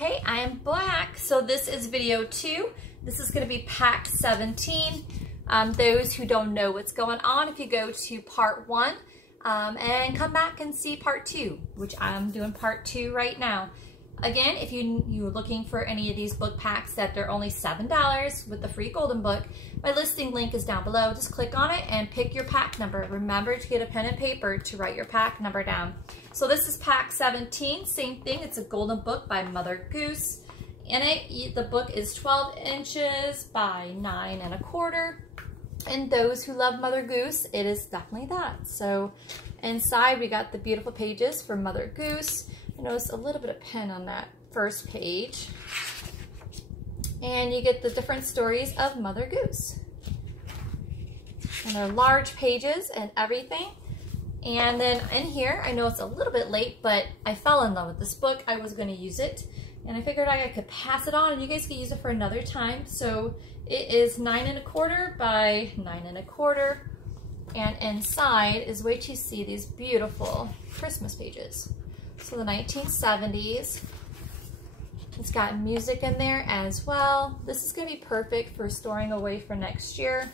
Okay, I am back. So this is video 2. This is going to be pack 17. Those who don't know what's going on, if you go to part 1 and come back and see part 2, which I'm doing part 2 right now. Again, if you're looking for any of these book packs that they're only $7 with the free golden book, my listing link is down below. Just click on it and pick your pack number. Remember to get a pen and paper to write your pack number down. So this is pack 17, same thing. It's a golden book by Mother Goose. In it, the book is 12 inches by 9 1/4. And those who love Mother Goose, it is definitely that. So inside we got the beautiful pages for Mother Goose. I noticed a little bit of pen on that first page. And you get the different stories of Mother Goose. And they're large pages and everything. And then in here, I know it's a little bit late, but I fell in love with this book. I was going to use it. And I figured I could pass it on and you guys could use it for another time. So it is 9 1/4 by 9 1/4. And inside is, wait till you see these beautiful Christmas pages. So the 1970s. It's got music in there as well. This is going to be perfect for storing away for next year.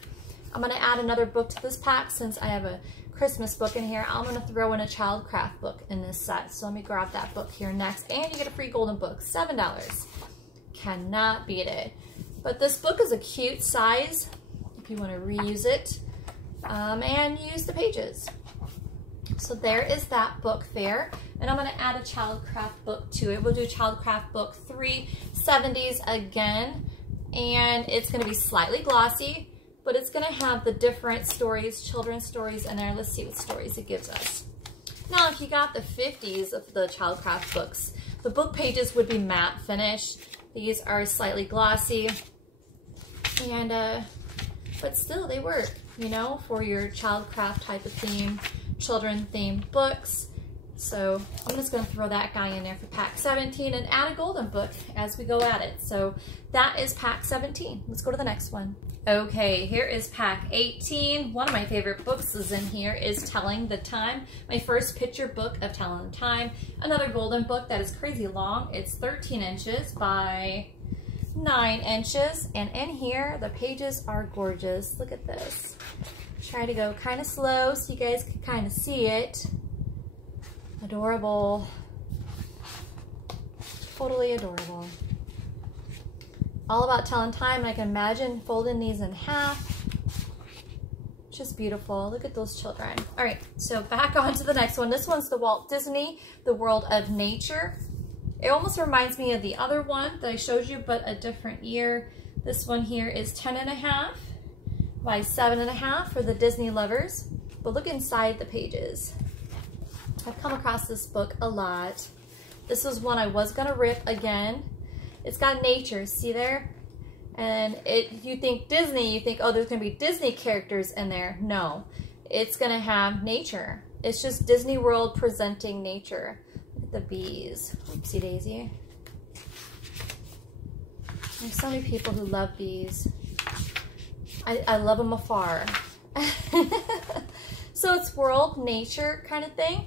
I'm going to add another book to this pack since I have a Christmas book in here. I'm going to throw in a childcraft book in this set. So let me grab that book here next. And you get a free golden book, $7. Cannot beat it. But this book is a cute size if you want to reuse it and use the pages. So there is that book there. And I'm going to add a childcraft book to it. We'll do childcraft book 3, 70s again. And it's going to be slightly glossy, but it's going to have the different stories, children's stories in there. Let's see what stories it gives us. Now, if you got the 50s of the childcraft books, the book pages would be matte finish. These are slightly glossy, and but still they work, you know, for your childcraft type of theme, children themed books. So I'm just going to throw that guy in there for pack 17 and add a golden book as we go at it. So that is pack 17. Let's go to the next one. Okay, here is pack 18. One of my favorite books is in here is Telling the Time. My first picture book of Telling the Time. Another golden book that is crazy long. It's 13 inches by 9 inches. And in here, the pages are gorgeous. Look at this. Try to go kind of slow so you guys can kind of see it. Adorable. Totally adorable. All about telling time, and I can imagine folding these in half. Just beautiful. Look at those children. All right, so back on to the next one. This one's the Walt Disney, The World of Nature. It almost reminds me of the other one that I showed you, but a different year. This one here is 10 1/2 by 7 1/2 for the Disney lovers. But look inside the pages. I've come across this book a lot. This was one I was gonna rip again. It's got nature, see there? And you think Disney, you think, oh, there's gonna be Disney characters in there. No, it's gonna have nature. It's just Disney World presenting nature. Look at the bees, oopsie daisy. There's so many people who love bees. I love them afar. So it's world, nature kind of thing.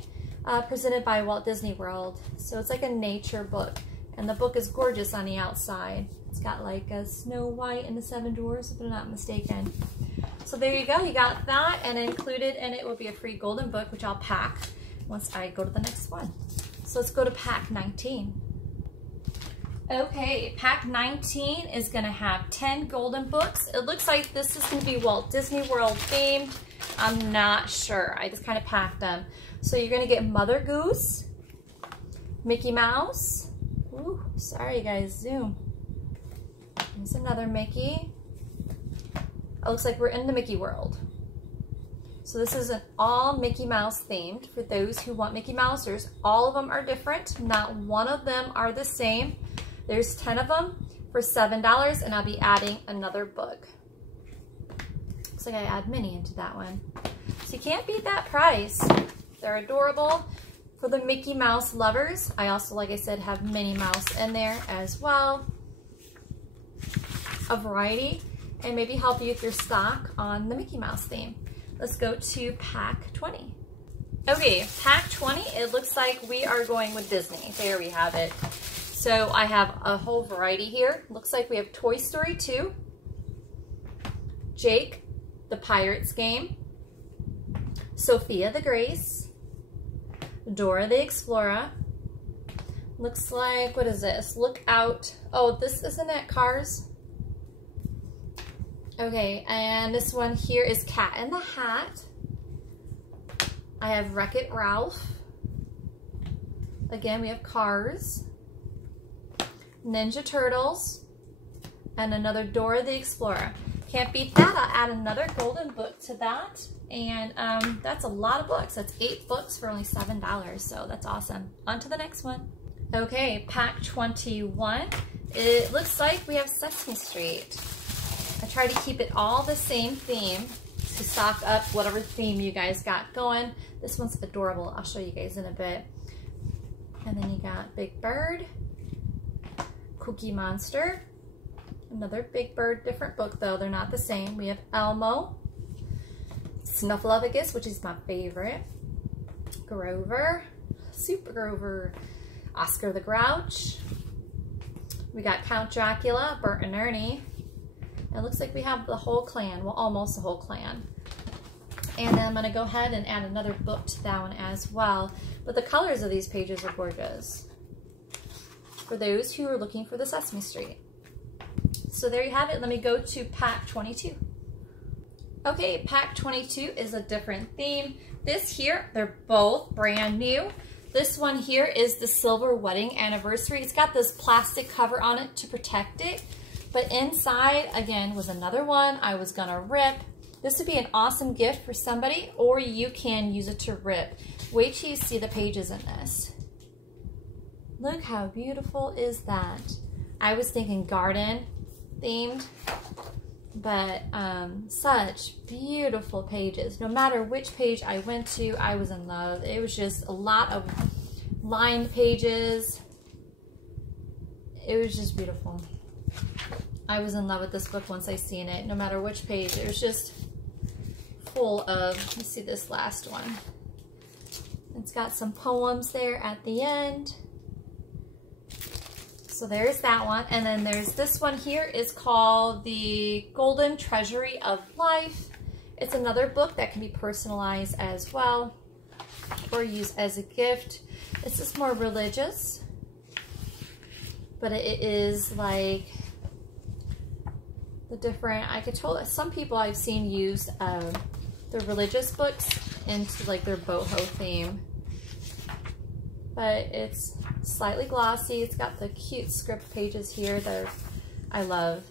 Presented by Walt Disney World. So it's like a nature book. And the book is gorgeous on the outside. It's got like a Snow White and the 7 Dwarfs, if I'm not mistaken. So there you go. You got that. And included in it will be a free golden book, which I'll pack once I go to the next one. So let's go to pack 19. Okay, pack 19 is going to have 10 golden books. It looks like this is going to be Walt Disney World themed. I'm not sure. I just kind of packed them. So you're going to get Mother Goose, Mickey Mouse. Ooh, sorry guys, zoom. There's another Mickey. It looks like we're in the Mickey world. So this is an all Mickey Mouse themed for those who want Mickey Mousers. All of them are different. Not one of them are the same. There's 10 of them for $7, and I'll be adding another book. Looks like I add Minnie into that one. So you can't beat that price. They're adorable. For the Mickey Mouse lovers, I also, like I said, have Minnie Mouse in there as well. A variety, and maybe help you with your stock on the Mickey Mouse theme. Let's go to pack 20. Okay, pack 20, it looks like we are going with Disney. There we have it. So I have a whole variety here. Looks like we have Toy Story 2, Jake, the Pirates Game, Sophia the Grace, Dora the Explorer. Looks like, what is this? Look Out. Oh, this isn't it, Cars? Okay, and this one here is Cat in the Hat. I have Wreck-It Ralph. Again, we have Cars, Ninja Turtles, and another Dora the Explorer. Can't beat that. I'll add another golden book to that. And that's a lot of books. That's 8 books for only $7, so that's awesome. On to the next one. Okay, pack 21. It looks like we have Sesame Street. I try to keep it all the same theme to stock up whatever theme you guys got going. This one's adorable. I'll show you guys in a bit. And then you got Big Bird, Cookie Monster, another Big Bird, different book though, they're not the same. We have Elmo, Snuffleupagus, which is my favorite, Grover, Super Grover, Oscar the Grouch. We got Count Dracula, Bert and Ernie. It looks like we have the whole clan, well, almost the whole clan. And then I'm gonna go ahead and add another book to that one as well. But the colors of these pages are gorgeous for those who are looking for the Sesame Street. So there you have it. Let me go to pack 22. Okay, pack 22 is a different theme. This here, they're both brand new. This one here is the Silver Wedding Anniversary. It's got this plastic cover on it to protect it. But inside, again, was another one I was gonna rip. This would be an awesome gift for somebody, or you can use it to rip. Wait till you see the pages in this. Look how beautiful is that. I was thinking garden themed, but such beautiful pages. No matter which page I went to, I was in love. It was just a lot of lined pages. It was just beautiful. I was in love with this book once I seen it, no matter which page. It was just full of, let's see this last one. It's got some poems there at the end. So there's that one. And then there's this one here. It's called The Golden Treasury of Life. It's another book that can be personalized as well or used as a gift. It's just more religious, but it is like the different, I could tell that some people I've seen use the religious books into like their boho theme. But it's slightly glossy. It's got the cute script pages here that I love.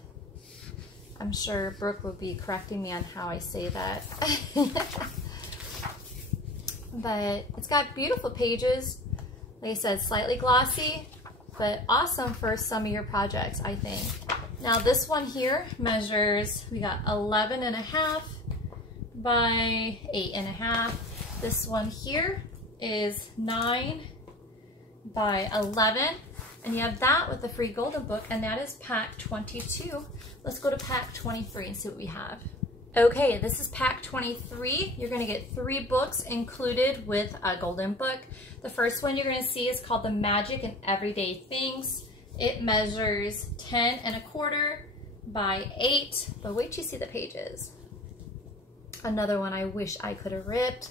I'm sure Brooke will be correcting me on how I say that. But it's got beautiful pages. Like I said, slightly glossy, but awesome for some of your projects, I think. Now this one here measures, we got 11.5 by 8.5. This one here is 9 by 11. And you have that with the free golden book, and that is pack 22. Let's go to pack 23 and see what we have. Okay, this is pack 23. You're gonna get 3 books included with a golden book. The first one you're gonna see is called The Magic in Everyday Things. It measures 10.25 by 8, but wait till you see the pages. Another one I wish I could have ripped.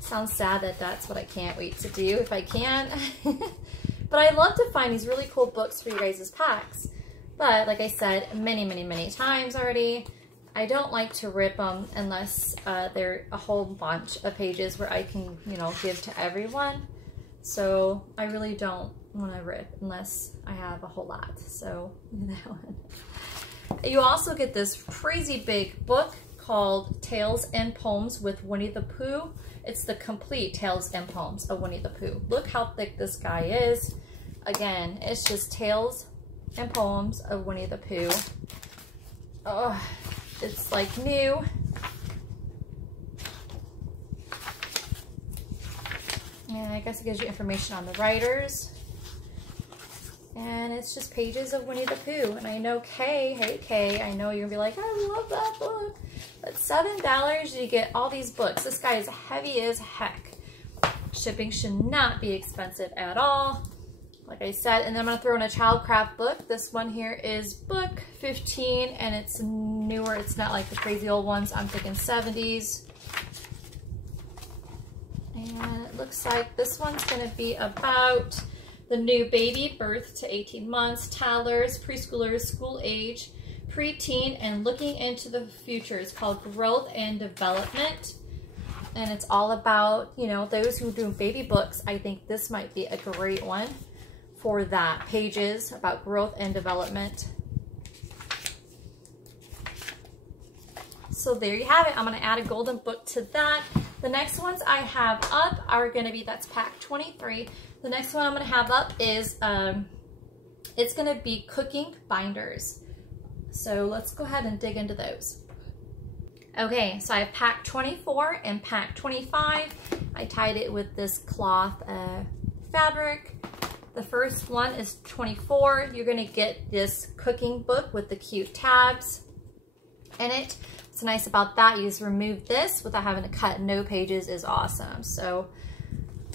Sounds sad that that's what I can't wait to do if I can. But I love to find these really cool books for you guys' packs. But like I said many times already, I don't like to rip them unless they're a whole bunch of pages where I can, you know, give to everyone. So I really don't want to rip unless I have a whole lot. So look at that one. You also get this crazy big book called Tales and Poems with Winnie the Pooh. It's the complete Tales and Poems of Winnie the Pooh. Look how thick this guy is. Again, it's just Tales and Poems of Winnie the Pooh. Oh, it's like new. And I guess it gives you information on the writers. And it's just pages of Winnie the Pooh. And I know Kay, hey Kay, I know you're gonna be like, I love that book. But $7, you get all these books. This guy is heavy as heck. Shipping should not be expensive at all. like I said. And then I'm gonna throw in a child craft book. This one here is book 15 and it's newer. It's not like the crazy old ones. I'm thinking 70s. And it looks like this one's gonna be about the new baby, birth to 18 months, toddlers, preschoolers, school age, preteen, and looking into the future. It's called Growth and Development. And it's all about, you know, those who do baby books. I think this might be a great one for that. Pages about growth and development. So there you have it. I'm going to add a golden book to that. The next ones I have up are going to be, that's pack 23. The next one I'm going to have up is, it's going to be cooking binders. So let's go ahead and dig into those. Okay, so I have pack 24 and pack 25. I tied it with this cloth fabric. The first one is 24. You're gonna get this cooking book with the cute tabs in it. What's nice about that, you just remove this without having to cut no pages is awesome. So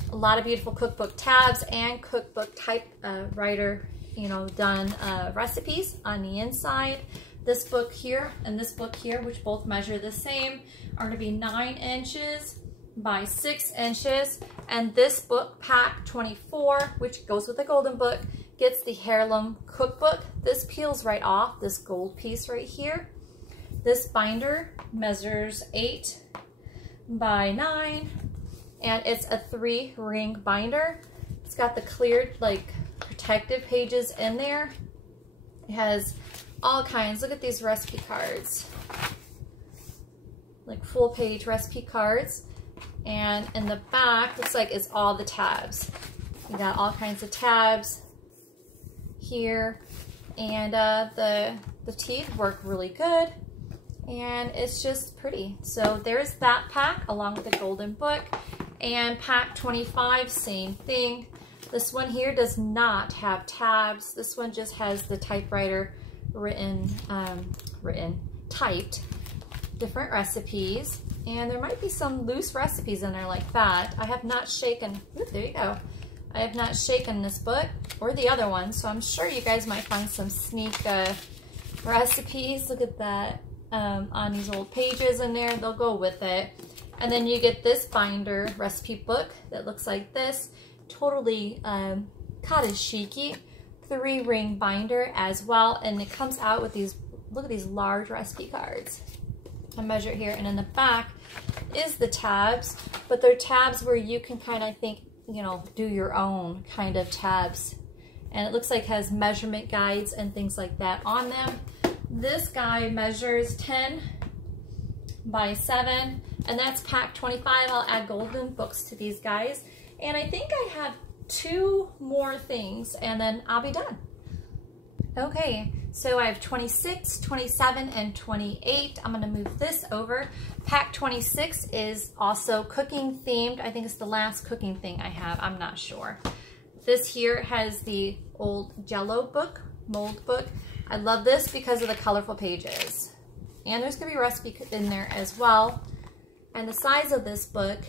a lot of beautiful cookbook tabs and cookbook type writer, you know, done recipes on the inside. This book here and this book here, which both measure the same, are gonna be 9 inches by 6 inches. And this book, pack 24, which goes with the golden book, gets the heirloom cookbook. This peels right off, this gold piece right here. This binder measures 8 by 9, and it's a 3-ring binder. It's got the cleared, like, protective pages in there. It has all kinds. Look at these recipe cards, like full page recipe cards. And in the back, looks like it's all the tabs. You got all kinds of tabs here, and the teeth work really good, and it's just pretty. So there's that pack along with the golden book. And pack 25, same thing. This one here does not have tabs. This one just has the typewriter typed different recipes, and there might be some loose recipes in there like that. I have not shaken, ooh, there you go. I have not shaken this book or the other one, so I'm sure you guys might find some sneak recipes. Look at that on these old pages in there. They'll go with it. And then you get this binder recipe book that looks like this, totally cottage chic-y. 3-ring binder as well, and it comes out with these, look at these large recipe cards. I measure it here, and in the back is the tabs, but they're tabs where you can kind of, I think, you know, do your own kind of tabs. And it looks like it has measurement guides and things like that on them. This guy measures 10 by 7, and that's pack 25. I'll add golden books to these guys, and I think I have 2 more things and then I'll be done. Okay, so I have 26, 27, and 28. I'm gonna move this over. Pack 26 is also cooking themed. I think it's the last cooking thing I have, I'm not sure. This here has the old Jello book, mold book. I love this because of the colorful pages. And there's gonna be a recipe in there as well. And the size of this book,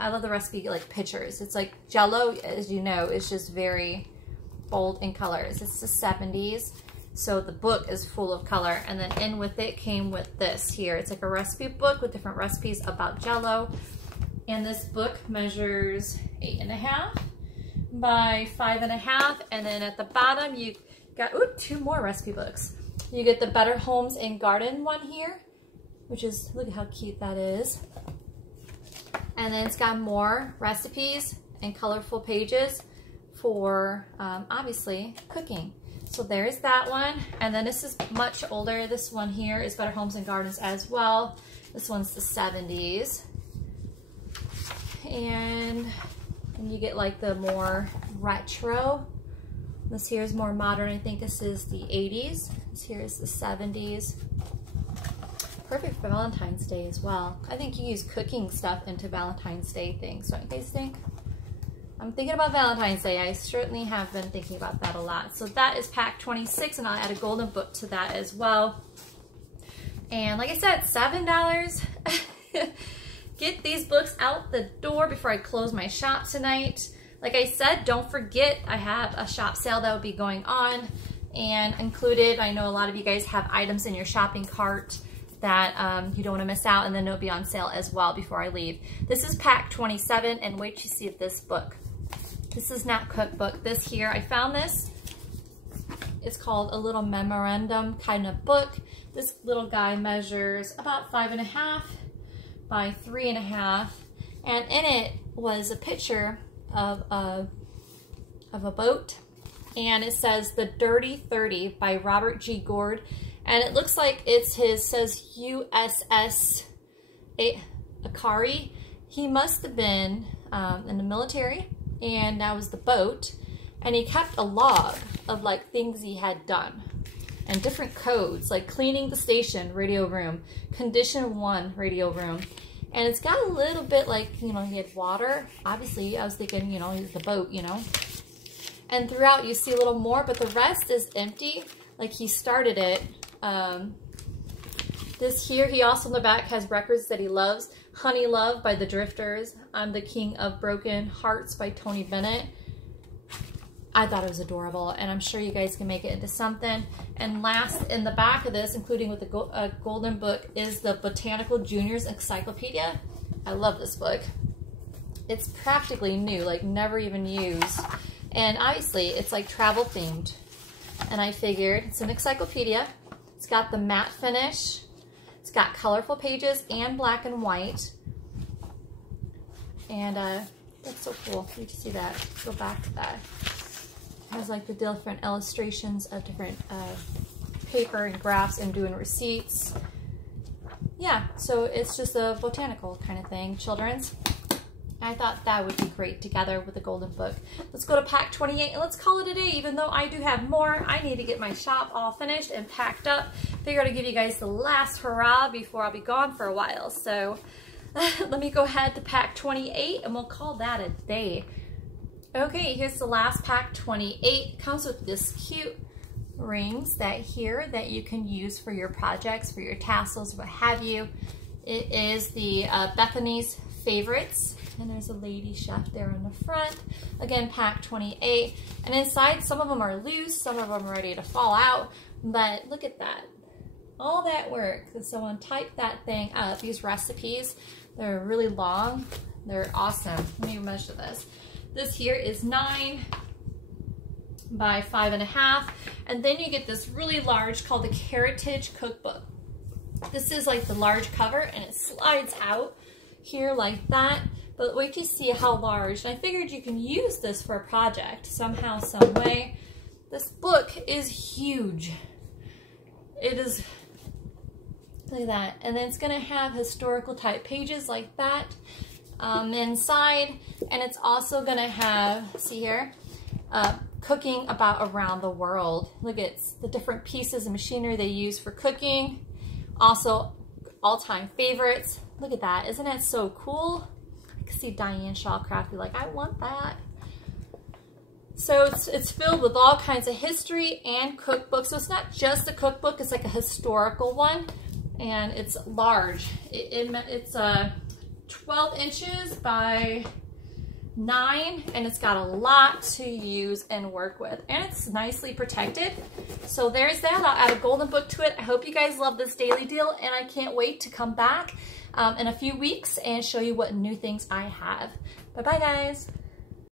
I love the recipe like pictures. It's like Jello, as you know, is just very bold in colors. It's the 70s, so the book is full of color. And then in with it came with this here. It's like a recipe book with different recipes about Jello. And this book measures 8.5 by 5.5. And then at the bottom, you got, ooh, 2 more recipe books. You get the Better Homes and Garden one here, which is, look at how cute that is. And then it's got more recipes and colorful pages for, obviously, cooking. So there's that one. And then this is much older. This one here is Better Homes and Gardens as well. This one's the 70s. And you get like the more retro. This here is more modern. I think this is the 80s. This here is the 70s. Perfect for Valentine's Day as well. I think you use cooking stuff into Valentine's Day things, don't you guys think? I'm thinking about Valentine's Day. I certainly have been thinking about that a lot. So that is pack 26, and I'll add a golden book to that as well. And like I said, $7. Get these books out the door before I close my shop tonight. Like I said, don't forget I have a shop sale that will be going on, and included, I know a lot of you guys have items in your shopping cart that you don't want to miss out, and then it'll be on sale as well before I leave. This is pack 27, and wait to see this book. This is not cookbook. This here, I found this. It's called a little memorandum kind of book. This little guy measures about 5.5 by 3.5, and in it was a picture of a boat, and it says The Dirty 30 by Robert G. Gord, and it looks like it's his, says USS Akari. He must have been in the military, and that was the boat, and he kept a log of like things he had done and different codes, like cleaning the station, radio room, condition 1, radio room. And it's got a little bit like, you know, he had water. Obviously, I was thinking, you know, he's the boat, you know. And throughout, you see a little more, but the rest is empty. Like, he started it. This here, he also in the back has records that he loves. Honey Love by the Drifters. I'm the King of Broken Hearts by Tony Bennett. I thought it was adorable, and I'm sure you guys can make it into something. And last in the back of this, including with the golden book, is the Botanical Juniors Encyclopedia. I love this book. It's practically new, like never even used. And obviously, it's like travel themed. And I figured it's an encyclopedia. It's got the matte finish. It's got colorful pages and black and white. And that's so cool. You can see that. Go back to that. It has like the different illustrations of different paper and graphs and doing receipts. Yeah, so it's just a botanical kind of thing, children's. I thought that would be great together with the golden book. Let's go to pack 28 and let's call it a day. Even though I do have more, I need to get my shop all finished and packed up. Figured I'd give you guys the last hurrah before I'll be gone for a while. So let me go ahead to pack 28 and we'll call that a day. Okay, here's the last pack, 28. Comes with this cute rings that you can use for your projects, for your tassels, what have you. It is the Bethany's Favorites, and there's a lady chef there on the front. Again, pack 28. And inside, some of them are loose, some of them are ready to fall out, but look at that. All that work. So someone typed that thing up. These recipes, they're really long. They're awesome. Let me measure this. This here is 9 by 5.5, and then you get this really large called the Heritage Cookbook. This is like the large cover, and it slides out here like that, but wait till you see how large. And I figured you can use this for a project somehow, some way. This book is huge. It is, look at that, and then it's gonna have historical type pages like that. Inside, and it's also gonna have, see here, cooking about around the world. Look at the different pieces of machinery they use for cooking. Also, all-time favorites. Look at that, isn't that so cool? I can see Diane Shawcraft be like, I want that. So it's filled with all kinds of history and cookbooks. So it's not just a cookbook, it's like a historical one, and it's large. It's 12 inches by 9, and it's got a lot to use and work with, and it's nicely protected. So there's that. I'll add a golden book to it. I hope you guys love this daily deal, and I can't wait to come back in a few weeks and show you what new things I have. Bye bye, guys.